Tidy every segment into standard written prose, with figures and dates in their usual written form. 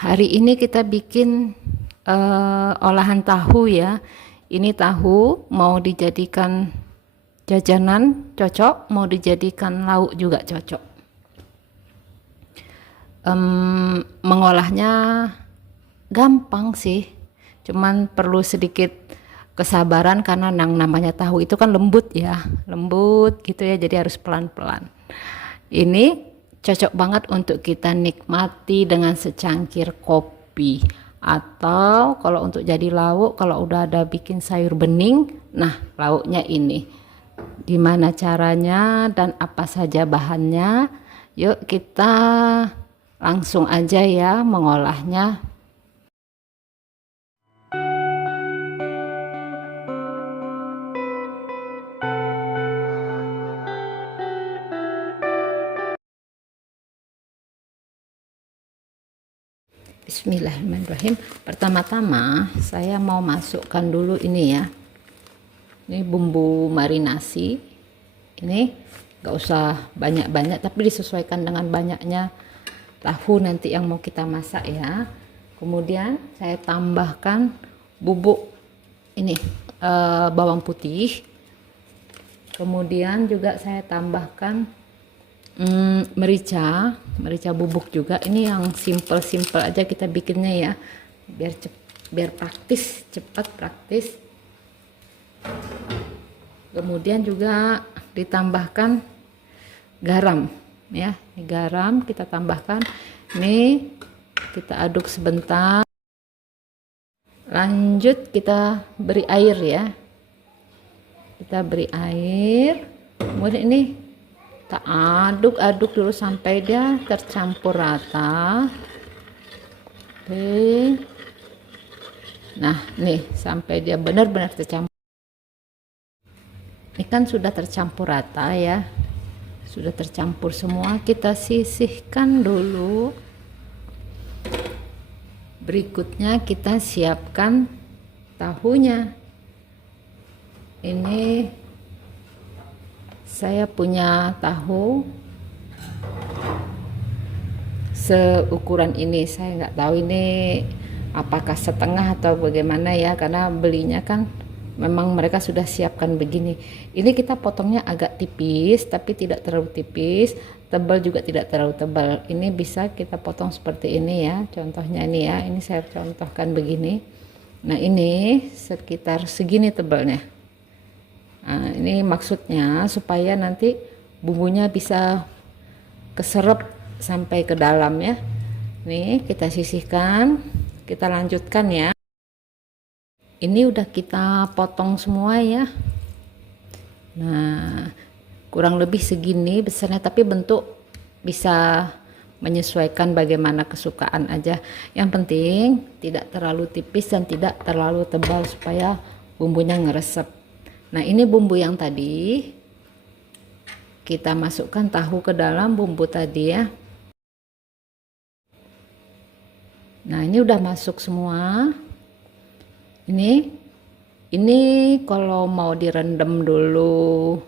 Hari ini kita bikin olahan tahu ya. Ini tahu mau dijadikan jajanan cocok, mau dijadikan lauk juga cocok. Mengolahnya gampang sih, cuman perlu sedikit kesabaran karena namanya tahu itu kan lembut ya, lembut gitu ya, jadi harus pelan-pelan. Ini cocok banget untuk kita nikmati dengan secangkir kopi, atau kalau untuk jadi lauk, kalau udah ada bikin sayur bening, nah lauknya ini. Gimana caranya dan apa saja bahannya? Yuk kita langsung aja ya mengolahnya. Bismillahirrahmanirrahim. Pertama-tama saya mau masukkan dulu ini ya. Ini bumbu marinasi. Ini gak usah banyak-banyak, tapi disesuaikan dengan banyaknya tahu nanti yang mau kita masak ya. Kemudian saya tambahkan bubuk ini bawang putih. Kemudian juga saya tambahkan merica bubuk juga. Ini yang simple aja kita bikinnya ya, biar praktis, cepat praktis. Kemudian juga ditambahkan garam ya, ini garam kita tambahkan. Ini kita aduk sebentar, lanjut kita beri air ya, kita beri air. Kemudian ini kita aduk-aduk dulu sampai dia tercampur rata. Oke. Nah, nih sampai dia benar-benar tercampur. Ini kan sudah tercampur rata ya. Sudah tercampur semua, kita sisihkan dulu. Berikutnya kita siapkan tahunya. Ini saya punya tahu seukuran ini, saya nggak tahu ini apakah setengah atau bagaimana ya, karena belinya kan memang mereka sudah siapkan begini. Ini kita potongnya agak tipis tapi tidak terlalu tipis, tebal juga tidak terlalu tebal. Ini bisa kita potong seperti ini ya, contohnya ini ya, ini saya contohkan begini. Nah ini sekitar segini tebalnya. Nah, ini maksudnya supaya nanti bumbunya bisa keserap sampai ke dalam ya. Nih kita sisihkan, kita lanjutkan ya. Ini udah kita potong semua ya. Nah kurang lebih segini besarnya, tapi bentuk bisa menyesuaikan bagaimana kesukaan aja. Yang penting tidak terlalu tipis dan tidak terlalu tebal supaya bumbunya ngeresep. Nah ini bumbu yang tadi kita masukkan tahu ke dalam bumbu tadi ya. Nah ini udah masuk semua. Ini kalau mau direndam dulu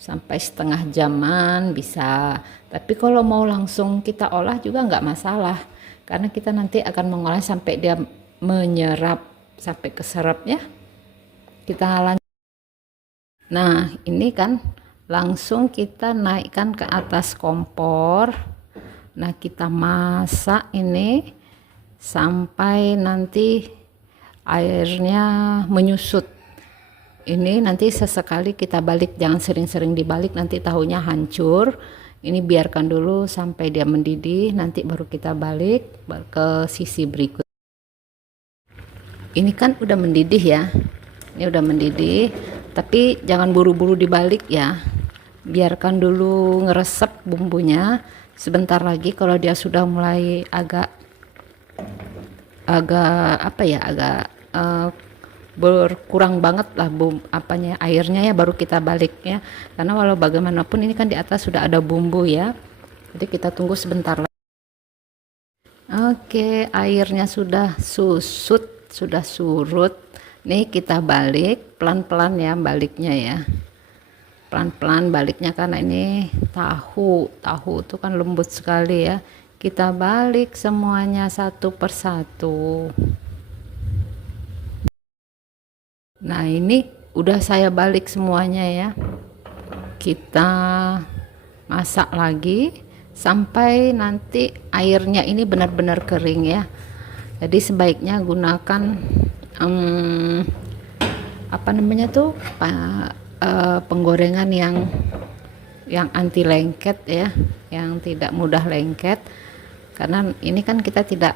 sampai setengah jaman bisa, tapi kalau mau langsung kita olah juga nggak masalah, karena kita nanti akan mengolah sampai dia menyerap, sampai keserap ya. Kita lanjut. Nah ini kan langsung kita naikkan ke atas kompor. Nah kita masak ini sampai nanti airnya menyusut. Ini nanti sesekali kita balik, jangan sering-sering dibalik, nanti tahunya hancur. Ini biarkan dulu sampai dia mendidih, nanti baru kita balik ke sisi berikut. Ini kan udah mendidih ya, ini udah mendidih, tapi jangan buru-buru dibalik ya, biarkan dulu ngeresep bumbunya. Sebentar lagi kalau dia sudah mulai agak apa ya, agak berkurang banget lah airnya ya, baru kita balik ya, karena walau bagaimanapun ini kan di atas sudah ada bumbu ya, jadi kita tunggu sebentar lagi. Oke, airnya sudah sudah surut. Nih kita balik pelan-pelan ya, baliknya ya, pelan-pelan baliknya, karena ini tahu itu kan lembut sekali ya, Kita balik semuanya satu persatu. Nah, ini udah saya balik semuanya ya. Kita masak lagi sampai nanti airnya ini benar-benar kering ya. Jadi sebaiknya gunakan apa namanya tuh penggorengan yang anti lengket ya, yang tidak mudah lengket, karena ini kan kita tidak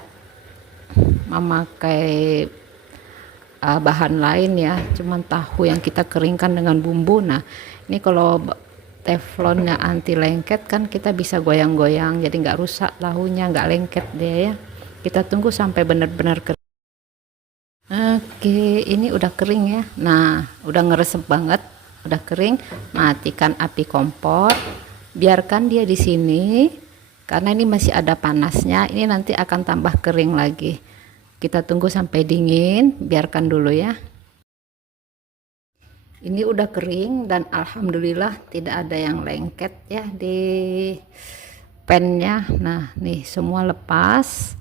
memakai bahan lain ya, cuman tahu yang kita keringkan dengan bumbu. Nah, ini kalau teflonnya anti lengket kan kita bisa goyang-goyang, jadi nggak rusak tahunya, nggak lengket dia ya. Kita tunggu sampai benar-benar kering. Oke, ini udah kering ya. Nah, udah ngeresep banget, udah kering. Matikan api kompor, biarkan dia di sini karena ini masih ada panasnya. Ini nanti akan tambah kering lagi. Kita tunggu sampai dingin, biarkan dulu ya. Ini udah kering dan alhamdulillah tidak ada yang lengket ya di pennya. Nah, nih semua lepas.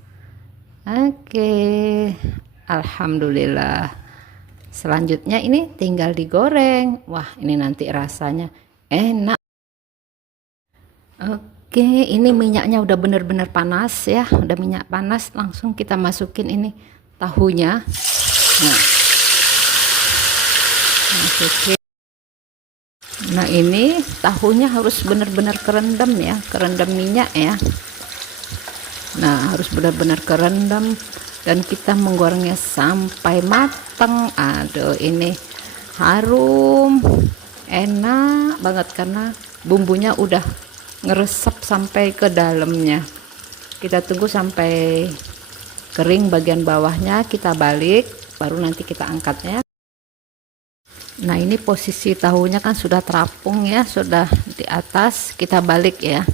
Oke, alhamdulillah. Selanjutnya ini tinggal digoreng. Wah, ini nanti rasanya enak. Oke, ini minyaknya udah bener-bener panas ya, udah minyak panas. Langsung kita masukin ini tahunya. Nah, masukin. Nah, ini tahunya harus bener-bener kerendam ya, kerendam minyak ya. Nah, harus benar-benar kerendam dan kita menggorengnya sampai matang. Aduh, ini harum, enak banget karena bumbunya udah ngeresep sampai ke dalamnya. Kita tunggu sampai kering bagian bawahnya, kita balik, baru nanti kita angkatnya. Nah, ini posisi tahunya kan sudah terapung ya, sudah di atas. Kita balik ya,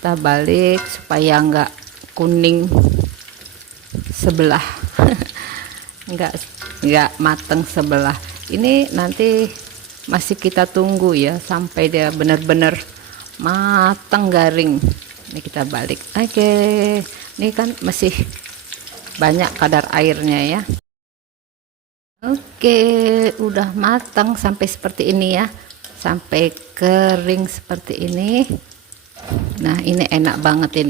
kita balik supaya enggak kuning sebelah enggak mateng sebelah. Ini nanti masih kita tunggu ya sampai dia benar-benar matang garing. Ini kita balik. Oke, ini kan masih banyak kadar airnya ya. Oke, udah matang sampai seperti ini ya, sampai kering seperti ini. Nah, ini enak banget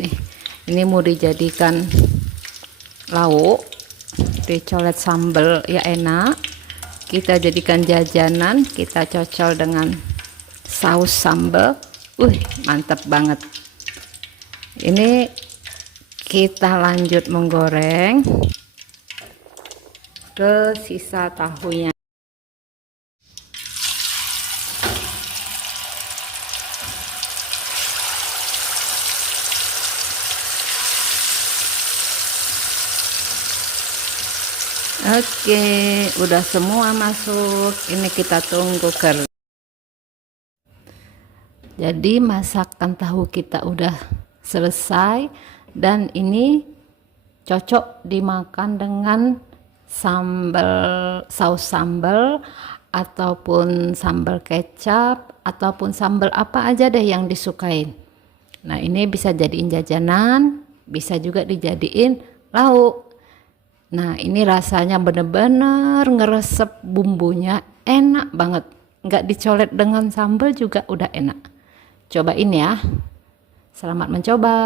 ini mau dijadikan lauk, dicolet sambal ya enak. Kita jadikan jajanan, kita cocol dengan saus sambal. Mantap banget. Ini kita lanjut menggoreng ke sisa tahunya. Oke, udah semua masuk. Ini kita tunggu kering. Jadi masakan tahu kita udah selesai dan ini cocok dimakan dengan saus sambal ataupun sambal kecap ataupun sambal apa aja deh yang disukain. Nah, ini bisa jadiin jajanan, bisa juga dijadiin lauk. Nah, ini rasanya bener-bener ngeresep, bumbunya enak banget, nggak dicolet dengan sambal juga udah enak. Cobain ya, selamat mencoba.